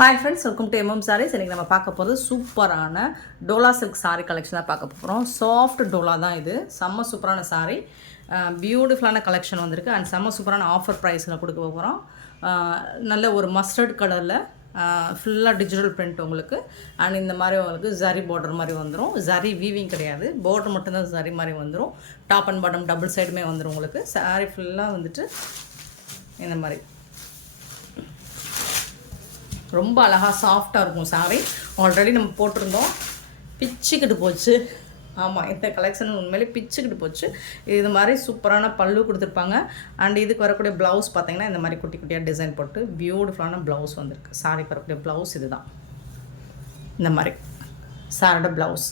Hi friends, welcome to MM Sarees. இன்றைக்கி நம்ம பார்க்க போகிறது சூப்பரான டோலா சில்க் சாரீ கலெக்ஷன் தான் பார்க்க போகிறோம். சாஃப்ட் டோலா தான் இது. செம்ம சூப்பரான சாரீ, பியூட்டிஃபுல்லான கலெக்ஷன் வந்திருக்கு. அண்ட் செம்ம சூப்பரான ஆஃபர் ப்ரைஸில் கொடுக்க போகிறோம். நல்ல ஒரு மஸ்டர்ட் கலரில் ஃபுல்லாக டிஜிட்டல் பிரிண்ட் உங்களுக்கு. அண்ட் இந்த மாதிரி உங்களுக்கு ஜரி பார்டர் மாதிரி வந்துடும். ஜரி வீவிங் கிடையாது, பார்டர் மட்டும்தான் ஜரி மாதிரி வந்துடும். டாப் அண்ட் பாட்டம் டபுள் சைடுமே வந்துடும் உங்களுக்கு. சாரீ ஃபுல்லாக வந்துட்டு இந்த மாதிரி ரொம்ப அழகாக சாஃப்டாக இருக்கும் சாரீ. ஆல்ரெடி நம்ம போட்டிருந்தோம், பிச்சுக்கிட்டு போச்சு. ஆமாம், இந்த கலெக்ஷன் உண்மையிலே பிச்சுக்கிட்டு போச்சு. இது மாதிரி சூப்பரான பல்லு கொடுத்துருப்பாங்க. அண்ட் இதுக்கு வரக்கூடிய ப்ளவுஸ் பார்த்திங்கன்னா இந்த மாதிரி குட்டி குட்டியாக டிசைன் போட்டு பியூட்டிஃபுல்லான ப்ளவுஸ் வந்திருக்கு. சாரிக்கு வரக்கூடிய ப்ளவுஸ் இது தான். இந்த மாதிரி சாரோட ப்ளவுஸ்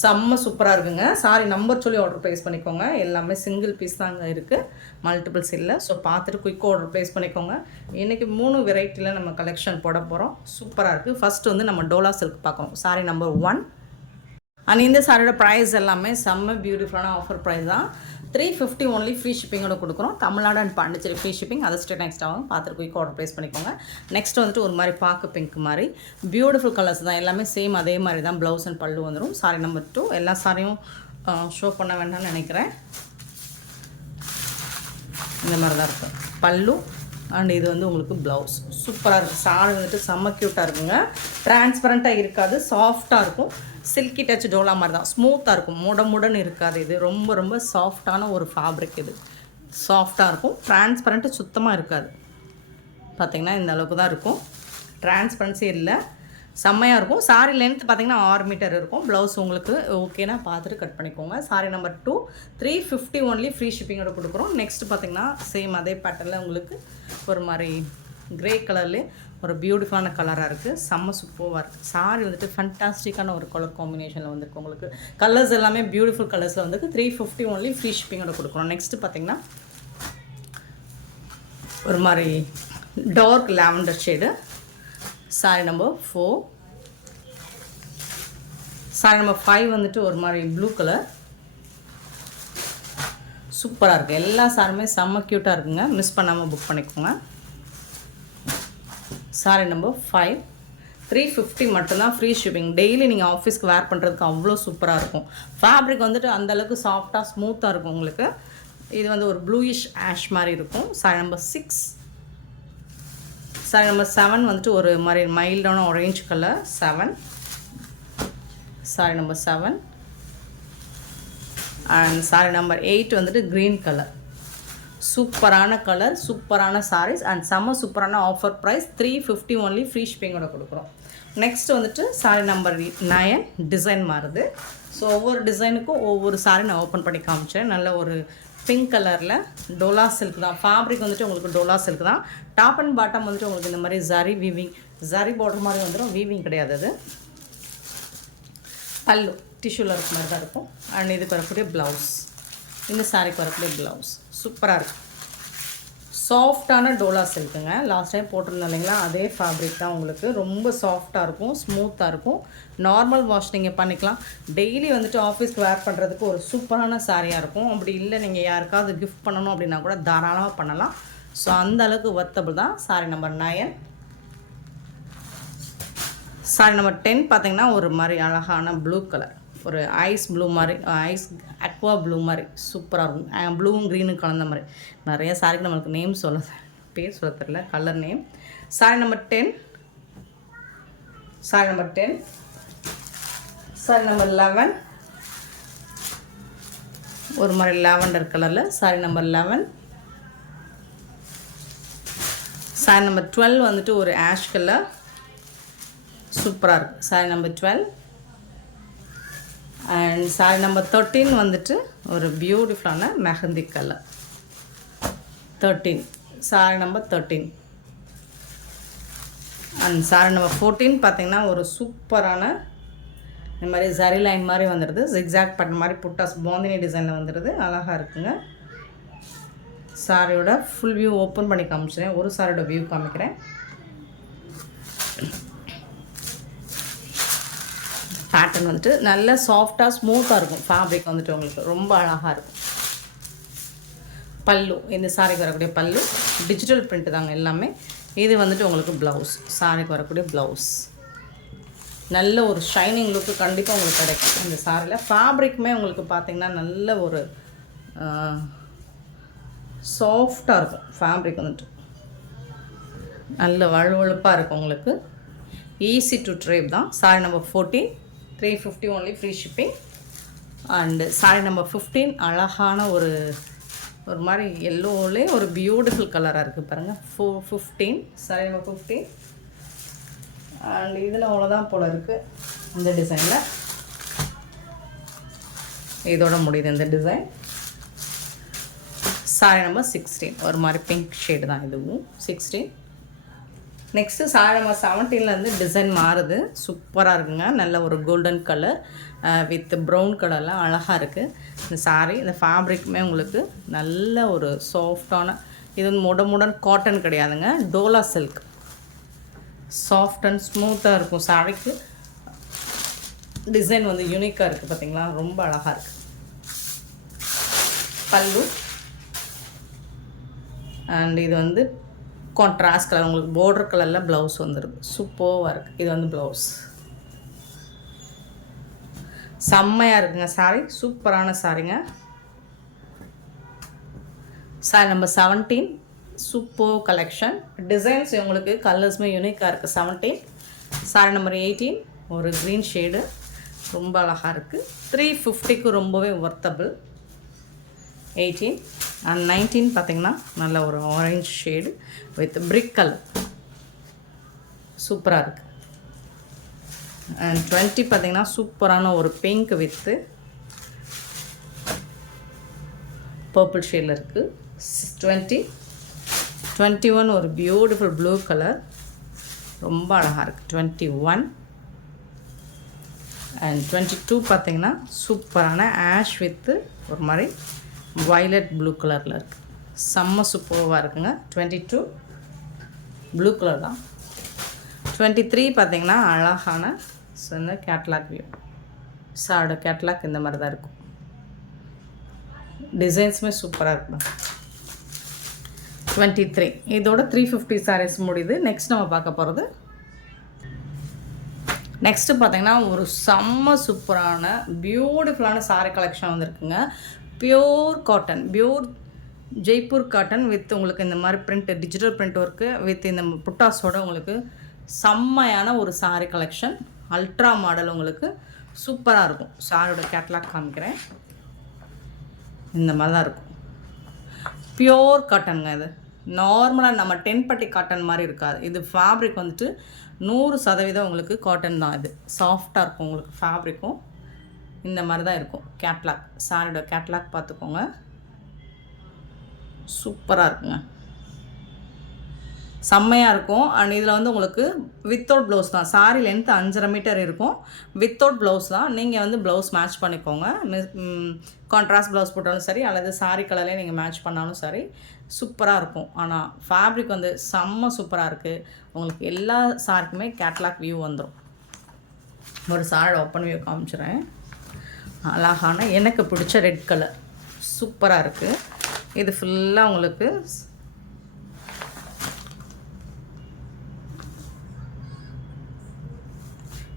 செம்ம சூப்பராக இருக்குங்க. சாரி நம்பர் சொல்லி ஆர்டர் ப்ளேஸ் பண்ணிக்கோங்க. எல்லாமே சிங்கிள் பீஸ் தாங்க இருக்குது, மல்டிபிள்ஸ் இல்லை. ஸோ பார்த்துட்டு குயிக்காக ஆர்டர் ப்ளேஸ் பண்ணிக்கோங்க. இன்றைக்கி 3 வெரைட்டியில் நம்ம கலெக்ஷன் போட போகிறோம். சூப்பராக இருக்குது. ஃபஸ்ட்டு வந்து நம்ம டோலா சில்க் பார்க்குறோம். Sorry number 1. அண்ட் இந்த சாரியோட ப்ரைஸ் எல்லாமே செம்ம பியூட்டிஃபுல்லான ஆஃபர் ப்ரைஸ் தான். 350 ஒன்லி ஃப்ரீ ஷிப்பிங்கோட கொடுக்குறோம். Tamil Nadu and Pondicherry free shipping. அதை ஸ்டேட் நெக்ஸ்ட் ஆகும். பார்த்துட்டு குயிக் ஆர்டர் ப்ளேஸ் பண்ணிக்கோங்க. நெக்ஸ்ட் வந்துட்டு ஒரு மாதிரி பார்க்க பிங்க் மாதிரி பியூட்டிஃபுல் கலர்ஸ் தான். எல்லாமே சேம் அதே மாதிரி தான். ப்ளவுஸ் அண்ட் பல்லு வந்துடும். Sorry number 2. எல்லா சாரியும் ஷோ பண்ண வேண்டாம்னு நினைக்கிறேன். இந்த மாதிரி தான் இருக்கும் பல்லு. அண்ட் இது வந்து உங்களுக்கு ப்ளவுஸ் சூப்பராக இருக்குது. சாரி வந்துட்டு செம்ம க்யூட்டாக இருக்குங்க. டிரான்ஸ்பரண்ட்டாக இருக்காது, சாஃப்டாக இருக்கும். சில்கி டச் டோலா மாதிரி தான், ஸ்மூத்தாக இருக்கும், முடன் இருக்காது. இது ரொம்ப ரொம்ப சாஃப்டான ஒரு ஃபேப்ரிக். இது சாஃப்டாக இருக்கும், டிரான்ஸ்பரண்ட்டு சுத்தமாக இருக்காது. பார்த்திங்கன்னா இந்த அளவுக்கு தான் இருக்கும், டிரான்ஸ்பரன்சி இல்லை, செம்மையாக இருக்கும். சாரி லென்த் பார்த்திங்கன்னா 6 மீட்டர் இருக்கும். ப்ளவுஸ் உங்களுக்கு ஓகேனா பார்த்துட்டு கட் பண்ணிக்கோங்க. Sorry number 2. 350 ஒன்லி ஃப்ரீ ஷிப்பிங்கோட கொடுக்குறோம். நெக்ஸ்ட் பார்த்திங்கன்னா சேம் அதே பேட்டர்னில் உங்களுக்கு ஒரு மாதிரி க்ரே கலர்லேயே ஒரு பியூட்டிஃபுல்லான கலராக இருக்குது. செம்ம சூப்பராக இருக்குது. சாரி வந்துட்டு ஃபண்டாஸ்டிக்கான ஒரு கலர் காம்பினேஷனில் வந்துருக்கு. உங்களுக்கு கலர்ஸ் எல்லாமே பியூட்டிஃபுல் கலர்ஸில் வந்துருக்கு. 350 ஒன்லி ஃப்ரீ ஷிப்பிங்கோட கொடுக்குறோம். நெக்ஸ்ட்டு பார்த்திங்கன்னா ஒரு மாதிரி dark lavender shade. Sari number 4. Sari number 5 வந்துட்டு ஒரு மாதிரி ப்ளூ கலர். சூப்பராக இருக்குது. எல்லா சாரியுமே செம்ம க்யூட்டாக இருக்குங்க. மிஸ் பண்ணாமல் புக் பண்ணிக்கோங்க. Sorry number 5. 350 மட்டும்தான் ஃப்ரீ ஷிப்பிங். டெய்லி நீங்கள் ஆஃபீஸ்க்கு வேர் பண்ணுறதுக்கு அவ்வளோ சூப்பராக இருக்கும். ஃபேப்ரிக் வந்துட்டு அந்தளவுக்கு சாஃப்டாக ஸ்மூத்தாக இருக்கும் உங்களுக்கு. இது வந்து ஒரு ப்ளூயிஷ் ஆஷ் மாதிரி இருக்கும். Sorry number 6. சாரி நம்பர் 7 வந்துட்டு ஒரு மாதிரி மைல்டான orange colour. 7. Sari number 7. And sari number 8 வந்துட்டு க்ரீன் கலர். சூப்பரான கலர், சூப்பரான சாரீஸ் அண்ட் செம்ம சூப்பரான ஆஃபர் ப்ரைஸ். 350 ஒன்லி ஃப்ரீ ஷிப்பிங்கோட கொடுக்குறோம். நெக்ஸ்ட் வந்துட்டு சாரி நம்பர் 9. டிசைன் மாறுது. ஸோ ஒவ்வொரு டிசைனுக்கும் ஒவ்வொரு சாரி நான் ஓப்பன் பண்ணி காமிச்சேன். நல்ல ஒரு பிங்க் கலரில் டோலா சில்க் தான். ஃபேப்ரிக் வந்துட்டு உங்களுக்கு டோலா சில்க் தான். டாப் அண்ட் பாட்டம் வந்துட்டு உங்களுக்கு இந்த மாதிரி ஜரி வீவிங், ஜரி பார்டர் மாதிரி வந்துடும். வீவிங் கிடையாது அது. பல்லு டிஷ்யூவில் இருக்க மாதிரி தான் இருக்கும். அண்ட் இதுக்கு வரக்கூடிய ப்ளவுஸ், இந்த சாரிக்கு வரக்கூடிய ப்ளவுஸ் சூப்பராக இருக்கும். சாஃப்டான டோலா சில்க்குங்க. லாஸ்ட் டைம் போட்டிருந்தோம் இல்லைங்களா, அதே ஃபேப்ரிக் தான் உங்களுக்கு. ரொம்ப சாஃப்டாக இருக்கும், ஸ்மூத்தாக இருக்கும். நார்மல் வாஷ் நீங்கள் பண்ணிக்கலாம். டெய்லி வந்துட்டு ஆஃபீஸ்க்கு வேர் பண்ணுறதுக்கு ஒரு சூப்பரான சாரியாக இருக்கும். அப்படி இல்லை நீங்கள் யாருக்காவது கிஃப்ட் பண்ணணும் அப்படின்னா கூட தாராளமாக பண்ணலாம். ஸோ அந்த அளவுக்கு வர்த்தபிள் தான். Sorry number 9. சாரி நம்பர் 10 பார்த்திங்கன்னா ஒரு மாதிரி அழகான ப்ளூ கலர், ஒரு ஐஸ் ப்ளூ மாதிரி, ஐஸ் அக்வா ப்ளூ மாதிரி சூப்பராக இருக்கும். ப்ளூவும் க்ரீனும் கலந்த மாதிரி. நிறைய சாரிக்கு நம்மளுக்கு நேம் பேர் சொல்ல தெரியல, colour name. Sorry number 10. Sorry number 10. Sorry number 11 ஒரு மாதிரி லாவெண்டர் கலரில். Sorry number 11. சாரி நம்பர் 12 வந்துட்டு ஒரு ஆஷ் கலர், சூப்பராக இருக்குது. Sorry number 12. And sari number 13 வந்துட்டு ஒரு பியூட்டிஃபுல்லான mehndi colour. 13. Sorry number 13. And sari number 14 பார்த்திங்கன்னா ஒரு சூப்பரான இந்த மாதிரி ஜரி லைன் மாதிரி வந்துடுது. ஜிக்ஸாக் பட்டன் மாதிரி புட்டாஸ் பாந்தினி டிசைனில் வந்துடுது. அழகாக இருக்குங்க. சாரியோட ஃபுல் வியூ ஓப்பன் பண்ணி காமிச்சிடுறேன். ஒரு சாரியோட வியூ காமிக்கிறேன். பேட்டர்ன் வந்துட்டு நல்ல சாஃப்டாக ஸ்மூத்தாக இருக்கும். ஃபேப்ரிக் வந்துட்டு உங்களுக்கு ரொம்ப அழகாக இருக்கும். பல்லு, இந்த சாரிக்கு வரக்கூடிய பல்லு டிஜிட்டல் பிரிண்ட் தாங்க எல்லாமே. இது வந்துட்டு உங்களுக்கு ப்ளவுஸ், சாரிக்கு வரக்கூடிய ப்ளவுஸ். நல்ல ஒரு ஷைனிங் லுக்கு கண்டிப்பாக உங்களுக்கு கிடைக்கும் இந்த சாரியில். ஃபேப்ரிக்குமே உங்களுக்கு பார்த்திங்கன்னா நல்ல ஒரு சாஃப்டாக இருக்கும். ஃபேப்ரிக் வந்துட்டு நல்ல வழுவழுப்பாக இருக்கும் உங்களுக்கு. ஈஸி டு ட்ரேப் தான். Sorry number 14, 350 only, free shipping. And sorry number 15 அழகான ஒரு மாதிரி எல்லோவிலே ஒரு பியூட்டிஃபுல் கலராக இருக்குது பாருங்கள். 15 சாரி நம்பர் 15. அண்ட் இதில் அவ்வளோதான் போல் இருக்குது இந்த டிசைனில். இதோட முடியுது இந்த டிசைன். சாரி நம்பர் 16 ஒரு மாதிரி பிங்க் ஷேடு தான் இதுவும். 16. நெக்ஸ்ட்டு சாரி நம்பர் 17லேருந்து டிசைன் மாறுது. சூப்பராக இருக்குங்க. நல்ல ஒரு கோல்டன் கலர் வித் ப்ரௌன் கலர்லாம் அழகாக இருக்குது இந்த சாரீ. இந்த ஃபேப்ரிக்குமே உங்களுக்கு நல்ல ஒரு சாஃப்டான, இது வந்து முடன் காட்டன் கிடையாதுங்க, டோலா சில்க். சாஃப்ட் அண்ட் ஸ்மூத்தாக இருக்கும் சாரிக்கு. டிசைன் வந்து யூனிக்காக இருக்குது பார்த்தீங்களா, ரொம்ப அழகாக இருக்குது. பல்லு அண்ட் இது வந்து கான்ட்ராஸ்ட் கலர், உங்களுக்கு பார்டர் கலரில் ப்ளவுஸ் வந்துடுது. சூப்பராக இருக்குது. இது வந்து ப்ளவுஸ். செம்மையாக இருக்குங்க சாரி, சூப்பரான சாரிங்க. Sorry number 17 super collection. Designs உங்களுக்கு கலர்ஸுமே யூனிக்காக இருக்குது. 17. சாரி நம்பர் 18 ஒரு க்ரீன் ஷேடு, ரொம்ப அழகாக இருக்குது. 350க்கு ரொம்பவே ஒர்த்தபிள். 18 அண்ட் 19 பார்த்திங்கன்னா நல்ல ஒரு orange shade with brick colour, சூப்பராக இருக்குது. அண்ட் 20 பார்த்திங்கன்னா சூப்பரான ஒரு பிங்க் வித்து பர்பிள் ஷேடில் இருக்குது. 21 ஒரு பியூட்டிஃபுல் ப்ளூ கலர், ரொம்ப அழகாக இருக்குது. 21 அண்ட் 22 பார்த்திங்கன்னா சூப்பரான ஆஷ் வித்து ஒரு மாதிரி வயலட் ப்ளூ கலரில் இருக்குது. செம்ம சூப்பராக இருக்குங்க. 22 ப்ளூ கலர் தான். 23 பார்த்திங்கன்னா அழகான சொன்ன கேட்லாக் வியூ. சாரோட கேட்லாக் இந்த மாதிரி தான் இருக்கும். டிசைன்ஸுமே சூப்பராக இருக்கும். 23 இதோட 350 சாரீஸ் முடியுது. நெக்ஸ்ட் நம்ம பார்க்க போகிறது, நெக்ஸ்ட்டு பார்த்திங்கன்னா ஒரு செம்ம சூப்பரான பியூட்டிஃபுல்லான சாரீ கலெக்ஷன் வந்துருக்குங்க. Pure cotton, pure Jaipur cotton with உங்களுக்கு இந்த மாதிரி print, digital print work with இந்த புட்டாஸோட உங்களுக்கு செம்மையான ஒரு சாரீ கலெக்ஷன். அல்ட்ரா மாடல் உங்களுக்கு சூப்பராக இருக்கும். சாரியோட கேட்லாக் காமிக்கிறேன். இந்த மாதிரி தான் இருக்கும். பியோர் காட்டனுங்க. இது நார்மலாக நம்ம 10 பட்டி காட்டன் மாதிரி இருக்காது. இது ஃபேப்ரிக் வந்துட்டு 100% உங்களுக்கு காட்டன் தான். இது சாஃப்டாக இருக்கும். உங்களுக்கு ஃபேப்ரிக்கும் இந்த மாதிரி தான் இருக்கும். கேட்லாக், சாரியோட கேட்லாக் பார்த்துக்கோங்க, சூப்பராக இருக்குங்க, செம்மையாக இருக்கும். அண்ட் இதில் வந்து உங்களுக்கு வித்தவுட் ப்ளவுஸ் தான். சாரி லென்த் 5.5 மீட்டர் இருக்கும். வித்தவுட் ப்ளவுஸ் தான். நீங்கள் வந்து ப்ளவுஸ் மேட்ச் பண்ணிக்கோங்க. கான்ட்ராஸ்ட் ப்ளவுஸ் போட்டாலும் சரி, அல்லது சாரி கலர்லேயே நீங்கள் மேட்ச் பண்ணாலும் சரி, சூப்பராக இருக்கும். ஆனால் ஃபேப்ரிக் வந்து செம்ம சூப்பராக இருக்குது. உங்களுக்கு எல்லா சாரிக்குமே கேட்லாக் வியூ வந்துடும். ஒரு சாரியோட ஓப்பன் வியூ காமிச்சிடுறேன். அழகான எனக்கு பிடிச்ச ரெட் கலர் சூப்பராக இருக்குது. இது ஃபுல்லாக உங்களுக்கு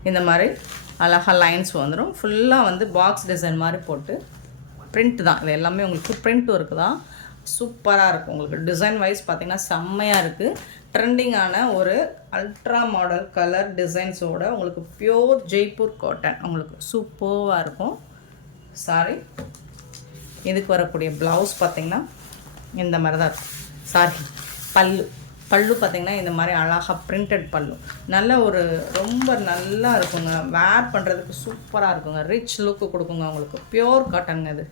இந்த மாதிரி அழகாக லைன்ஸ் வந்துடும். ஃபுல்லாக வந்து பாக்ஸ் டிசைன் மாதிரி போட்டு பிரிண்ட் தான். இது எல்லாமே உங்களுக்கு பிரிண்ட் ஒர்க்கு தான். சூப்பராக இருக்கும். உங்களுக்கு டிசைன் வைஸ் பார்த்திங்கன்னா செம்மையாக இருக்குது. ட்ரெண்டிங்கான ஒரு அல்ட்ரா மாடல் கலர் டிசைன்ஸோட உங்களுக்கு பியோர் ஜெய்ப்பூர் காட்டன் உங்களுக்கு சூப்பராக இருக்கும் சாரி. இதுக்கு வரக்கூடிய ப்ளவுஸ் பார்த்திங்கன்னா இந்த மாதிரி தான் இருக்கும். சாரி பல்லு பார்த்திங்கன்னா இந்த மாதிரி அழகாக பிரிண்டட் பல்லு. நல்ல ஒரு ரொம்ப நல்லா இருக்குங்க. வேர் பண்ணுறதுக்கு சூப்பராக இருக்குங்க. ரிச் லுக்கு கொடுக்குங்க உங்களுக்கு. பியோர் காட்டனுங்க இது.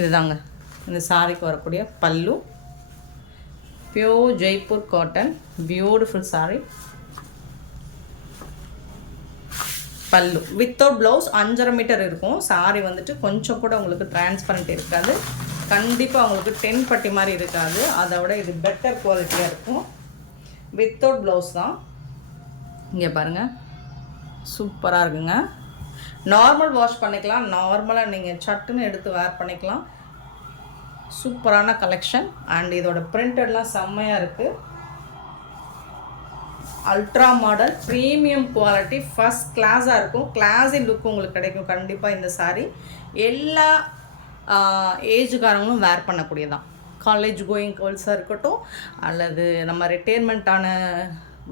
இதுதாங்க இந்த சாரிக்கு வரக்கூடிய பல்லு. Pure Jaipur cotton beautiful sorry. பல்லு வித்தவுட் ப்ளவுஸ் 5.5 மீட்டர் இருக்கும். சாரி வந்துட்டு கொஞ்சம் கூட உங்களுக்கு டிரான்ஸ்பரண்ட் இருக்காது. கண்டிப்பாக உங்களுக்கு 10 பட்டி மாதிரி இருக்காது. அதை விட இது பெட்டர் குவாலிட்டியாக இருக்கும். வித்தவுட் ப்ளவுஸ் தான். இங்கே பாருங்கள், சூப்பராக இருக்குங்க. நார்மல் வாஷ் பண்ணிக்கலாம். நார்மலாக நீங்கள் சட்டுன்னு எடுத்து வேர் பண்ணிக்கலாம். சூப்பரான கலெக்ஷன். அண்ட் இதோட பிரிண்டட்லாம் செம்மையாக இருக்குது. Ultra model premium quality first கிளாஸாக இருக்கும். கிளாஸி லுக் உங்களுக்கு கிடைக்கும் கண்டிப்பாக இந்த saree. எல்லா ஏஜுக்காரங்களும் வேர் பண்ணக்கூடியதான். காலேஜ் கோயிங் கேர்ள்ஸாக இருக்கட்டும், அல்லது நம்ம ரிட்டையர்மெண்ட்டான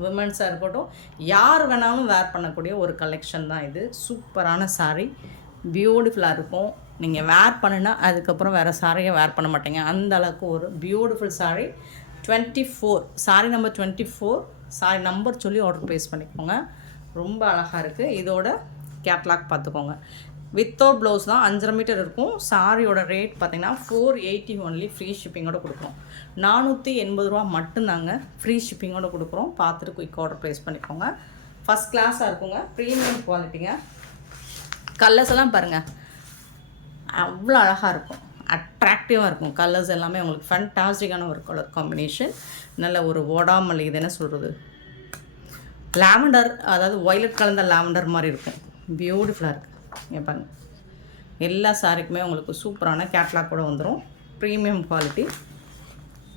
விமன்ஸாக இருக்கட்டும், யார் வேணாலும் வேர் பண்ணக்கூடிய ஒரு கலெக்ஷன் தான் இது. சூப்பரான saree, பியூட்டிஃபுல்லாக இருக்கும். நீங்கள் வேர் பண்ணுனா அதுக்கப்புறம் வேறு சாரியை வேர் பண்ண மாட்டீங்க, அந்த அளவுக்கு ஒரு beautiful saree. 24 saree number 24. saree number சொல்லி ஆர்டர் ப்ளேஸ் பண்ணிக்கோங்க. ரொம்ப அழகாக இருக்குது. இதோட கேட்லாக் பார்த்துக்கோங்க. வித்தவுட் ப்ளவுஸ் தான், 5.5 மீட்டர் இருக்கும். சாரியோட ரேட் பார்த்திங்கன்னா 480 ஒன்லி, ஃப்ரீ ஷிப்பிங்கோடு கொடுக்குறோம். 480 ரூபா மட்டும்தாங்க, ஃப்ரீ ஷிப்பிங்கோடு கொடுக்குறோம். பார்த்துட்டு குயிக் ஆர்டர் ப்ளேஸ் பண்ணிக்கோங்க. ஃபஸ்ட் கிளாஸாக இருக்குங்க, ப்ரீமியம் குவாலிட்டிங்க. கலர்ஸ் எல்லாம் பாருங்கள், அவ்வளோ அழகாக இருக்கும், அட்ராக்டிவாக இருக்கும். கலர்ஸ் எல்லாமே உங்களுக்கு ஃபேண்டாஸ்டிக்கான ஒரு கலர் காம்பினேஷன். நல்ல ஒரு ஓடாமல், இது என்ன சொல்கிறது, லாவெண்டர், அதாவது வயலட் கலந்த லாவெண்டர் மாதிரி இருக்கும். பியூட்டிஃபுல்லாக இருக்குது. பாருங்க, எல்லா சாரிக்குமே உங்களுக்கு சூப்பரான கேட்லாக் கூட வந்துடும். ப்ரீமியம் குவாலிட்டி,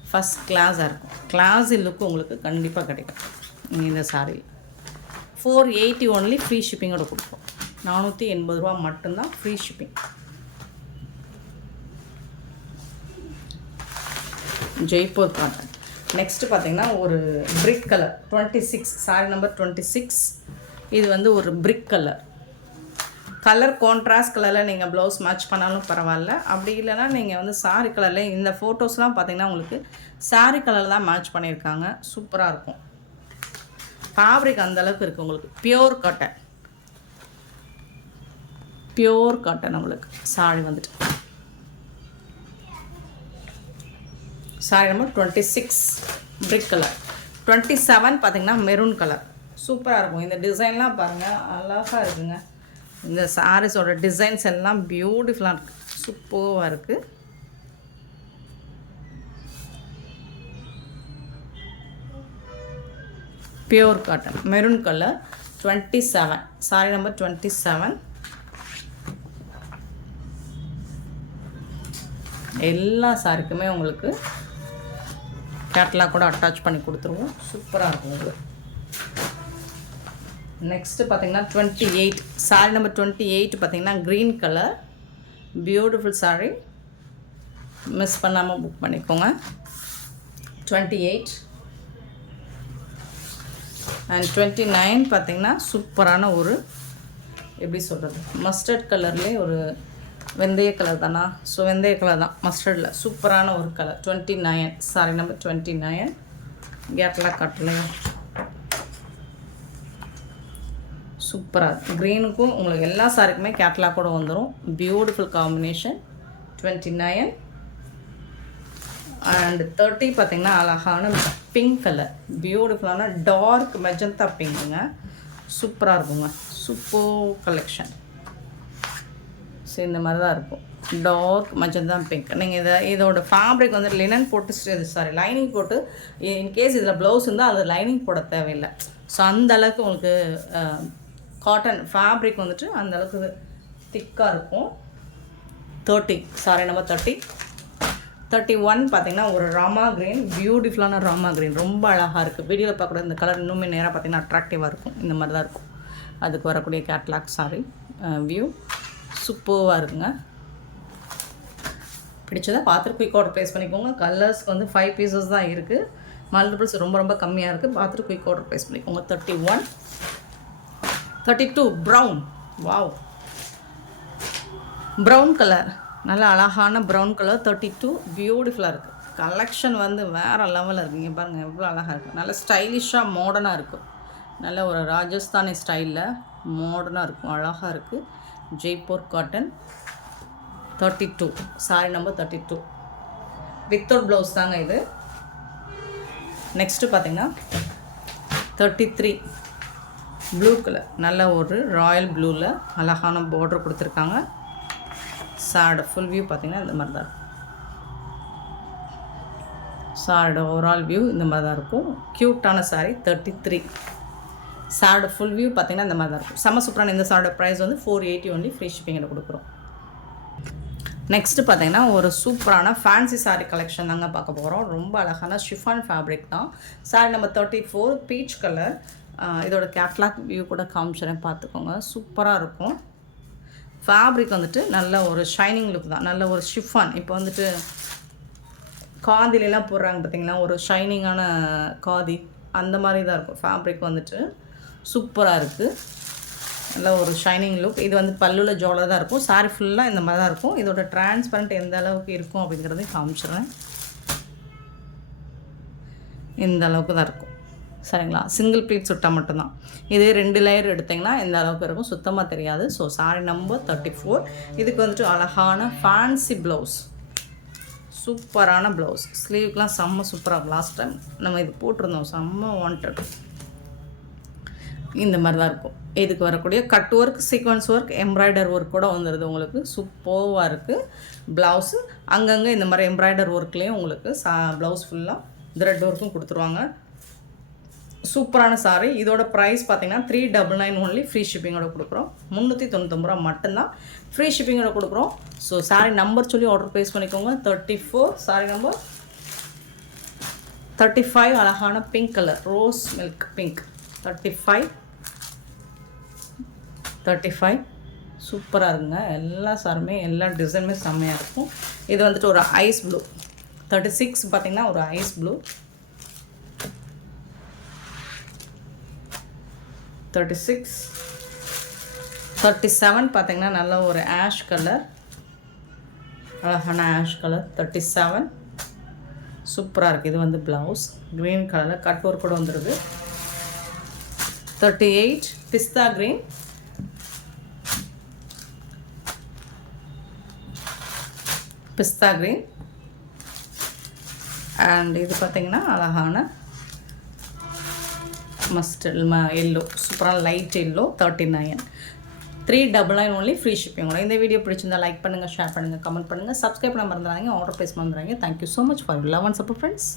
ஃபஸ்ட் கிளாஸாக இருக்கும். கிளாஸி லுக்கு உங்களுக்கு கண்டிப்பாக கிடைக்கும் இந்த சாரி. 480 ஒன்லி, ஃப்ரீ ஷிப்பிங்கோட கொடுப்போம். 480 ரூபா மட்டும்தான், free shipping. Jaipur cotton. Next பார்த்தீங்கன்னா ஒரு பிரிக் கலர் 26, சாரி நம்பர் 26. இது வந்து ஒரு பிரிக் கலர். கலர் கான்ட்ராஸ்ட் கலரில் நீங்கள் ப்ளவுஸ் மேட்ச் பண்ணாலும் பரவாயில்ல. அப்படி இல்லைனா நீங்கள் வந்து சாரி கலரில், இந்த ஃபோட்டோஸ்லாம் பார்த்தீங்கன்னா உங்களுக்கு சாரி கலரில் தான் மேட்ச் பண்ணியிருக்காங்க. சூப்பராக இருக்கும். ஃபேப்ரிக் அந்தளவுக்கு இருக்குது உங்களுக்கு. பியோர் காட்டன், பியோர் காட்டன் உங்களுக்கு சாரி வந்துட்டு. Sari number 26 brick colour. 27 பார்த்தீங்கன்னா மெரூன் கலர். சூப்பராக இருக்கும். இந்த டிசைன்லாம் பாருங்கள், அழகாக இருக்குங்க. இந்த சாரீஸோட டிசைன்ஸ் எல்லாம் பியூட்டிஃபுல்லாக இருக்குது, சூப்பராக இருக்குது. Pure cotton, maroon colour. 27 sorry number 27. எல்லா சாரிக்குமே உங்களுக்கு கேட்லாக் கூட அட்டாச் பண்ணி கொடுத்துருவோம். சூப்பராக இருக்கும் உங்களுக்கு. நெக்ஸ்ட்டு பார்த்தீங்கன்னா 28 சாரி நம்பர் 28 பார்த்தீங்கன்னா green colour. Beautiful sorry, miss பண்ணாமல் புக் பண்ணிக்கோங்க. 28 அண்ட் 29 பார்த்தீங்கன்னா சூப்பரான ஒரு, எப்படி சொல்கிறது, மஸ்டர்ட் கலர்லேயே ஒரு வெந்தய கலர் தானா? ஸோ வெந்தய கலர் தான், மஸ்டர்டில் சூப்பரான ஒரு கலர். 29 sorry number 29. கேட்லாக் காட்டலையும் சூப்பராக இருக்குது. க்ரீனுக்கும் உங்களுக்கு எல்லா சாரிக்குமே கேட்லாக் கூட வந்துடும். Beautiful combination. 29 அண்ட் 30 பார்த்திங்கன்னா அழகான பிங்க் கலர். பியூட்டிஃபுல்லான டார்க் மெஜந்தா பிங்க்குங்க. சூப்பராக இருக்குங்க. Super collection. ஸோ இந்த மாதிரி தான் இருக்கும், டார்க் மெஜந்தா பிங்க். நீங்கள் இதோட ஃபேப்ரிக் வந்து லினன் போட்டு, லைனிங் போட்டு, இன்கேஸ் இதில் ப்ளவுஸ் இருந்தால் அது லைனிங் போட தேவையில்லை. ஸோ அந்தளவுக்கு உங்களுக்கு காட்டன் ஃபேப்ரிக் வந்துட்டு அந்தளவுக்கு திக்காக இருக்கும். 30 சாரி நம்பர் 30. 31 பார்த்திங்கன்னா ஒரு ராமா க்ரீன். பியூட்டிஃபுல்லான ராமா க்ரீன், ரொம்ப அழகாக இருக்குது. வீடியோவில் பார்க்கக்கூட இந்த கலர் இன்னுமே நேராக பார்த்திங்கன்னா அட்ராக்டிவாக இருக்கும். இந்த மாதிரி தான் இருக்கும். அதுக்கு வரக்கூடிய கேட்லாக் சாரி வியூ சூப்பராக இருக்குங்க. பிடிச்சதை பார்த்துட்டு குயிக் ஆர்டர் ப்ளேஸ் பண்ணிக்கோங்க. கலர்ஸ்க்கு வந்து 5 பீசஸ் தான் இருக்குது. மல்டிபிள்ஸ் ரொம்ப ரொம்ப கம்மியாக இருக்குது. பார்த்துட்டு குயிக் ஆர்டர் ப்ளேஸ் பண்ணிக்கோங்க. 31 32 ப்ரௌன். வாவ், ப்ரௌன் கலர், நல்ல அழகான ப்ரௌன் கலர். 32 பியூட்டிஃபுல்லாக இருக்குது. கலெக்ஷன் வந்து வேறு லெவலில் இருக்குங்க. பாருங்கள் எவ்வளோ அழகாக இருக்குது. நல்ல ஸ்டைலிஷாக மாடர்னாக இருக்கும். நல்ல ஒரு ராஜஸ்தானி ஸ்டைலில் மாடர்னாக இருக்கும், அழகாக இருக்குது. Jaipur cotton. 32 sorry number 32. Without blouse தாங்க இது. நெக்ஸ்ட்டு பார்த்திங்கன்னா 33 ப்ளூ கலர். நல்ல ஒரு ராயல் ப்ளூவில் அழகான பார்டர் கொடுத்துருக்காங்க. சாரோட ஃபுல் வியூ பார்த்திங்கன்னா இந்த மாதிரி தான் இருக்கும். சாரோட ஓவரால் வியூ இந்த மாதிரி தான் இருக்கும். க்யூட்டான சாரி. 33 சாரோட ஃபுல் வியூ பார்த்திங்கன்னா இந்த மாதிரி தான் இருக்கும். செம்ம சூப்பரான இந்த சாரோட ப்ரைஸ் வந்து 480 ஒன்லி, ஃப்ரீ ஷிப்பிங்கில் கொடுக்குறோம். நெக்ஸ்ட்டு பார்த்தீங்கன்னா ஒரு சூப்பரான ஃபேன்சி சாரீ கலெக்ஷன் தாங்க பார்க்க போகிறோம். ரொம்ப அழகான ஷிஃபான் ஃபேப்ரிக் தான். Sari number 34 peach colour. இதோட கேட்லாக் வியூ கூட காமிச்சிடறேன், பார்த்துக்கோங்க. சூப்பராக இருக்கும். ஃபேப்ரிக் வந்துட்டு நல்ல ஒரு ஷைனிங் லுக் தான், நல்ல ஒரு ஷிஃபான். இப்போ வந்துட்டு காதிலெலாம் போடுறாங்க பார்த்தீங்களா, ஒரு ஷைனிங்கான காதி, அந்த மாதிரி தான் இருக்கும். ஃபேப்ரிக் வந்துட்டு சூப்பராக இருக்குது, நல்ல ஒரு ஷைனிங் லுக். இது வந்து பல்லுவில் ஜோலாக தான் இருக்கும். சாரி ஃபுல்லாக இந்த மாதிரி தான் இருக்கும். இதோட டிரான்ஸ்பரண்ட் எந்த அளவுக்கு இருக்கும் அப்படிங்கிறதையும் காமிச்சிடுறேன். இந்த அளவுக்கு தான் இருக்கும், சரிங்களா. சிங்கிள் ப்ளீட் சுட்டால் மட்டும்தான். இதே 2 லேயர் எடுத்திங்கன்னா இந்த அளவுக்கு இருக்கும், சுத்தமாக தெரியாது. So sorry number 34. இதுக்கு வந்துட்டு அழகான ஃபேன்சி ப்ளவுஸ், சூப்பரான ப்ளவுஸ். ஸ்லீவ்க்கெலாம் செம்ம சூப்பராக, லாஸ்ட் டைம் நம்ம இது போட்டிருந்தோம், செம்ம வாண்டட். இந்த மாதிரி தான் இருக்கும். இதுக்கு வரக்கூடிய cut work, sequence work, embroider work கூட வந்துடுது உங்களுக்கு. சூப்பராக இருக்குது. ப்ளவுஸு அங்கங்கே இந்த மாதிரி எம்ப்ராய்டர் ஒர்க்லேயும் உங்களுக்கு ப்ளவுஸ் ஃபுல்லாக த்ரெட் ஒர்க்கும் கொடுத்துருவாங்க. சூப்பரான சாரி. இதோட ப்ரைஸ் பார்த்தீங்கன்னா 399 ஒன்லி. ஃப்ரீ ஷிப்பிங்கோட கொடுக்குறோம். 399 ரூபா மட்டும்தான், ஃப்ரீ ஷிப்பிங்கோட கொடுக்குறோம். ஸோ சாரி நம்பர் சொல்லி ஆர்டர் ப்ளேஸ் பண்ணிக்கோங்க. 34 சாரி நம்பர் 35. அழகான pink colour, rose milk pink. 35 சூப்பராக இருக்குங்க. எல்லா சாருமே, எல்லா டிசைனுமே செம்மையாக இருக்கும். இது வந்துட்டு ஒரு ஐஸ் ப்ளூ. 36 பார்த்திங்கன்னா ஒரு ஐஸ் ப்ளூ. 36 37 பார்த்திங்கன்னா நல்ல ஒரு ஆஷ் கலர், அழகான ஆஷ் கலர். 37 சூப்பராக இருக்குது. இது வந்து ப்ளவுஸ் க்ரீன் கலரில் கட் ஒர்க் கூட வந்துடுது. 38 pista green. Pista green. And இது பார்த்திங்கன்னா அழகான மஸ்டர்ட் எல்லோ, சூப்பரான லைட் எல்லோ. 39. 399 ஒன்லி. ஃப்ரீ ஷிப்பிங்கோட. இந்த வீடியோ பிடிச்சிருந்தால் லைக் பண்ணுங்கள், ஷேர் பண்ணுங்கள், கமெண்ட் பண்ணுங்கள், சப்ஸ்கிரைப் பண்ண மறந்துடாதீங்க, ஆர்டர் ப்ளேஸ் மறந்துடாதீங்க. Thank you so much for love and support friends.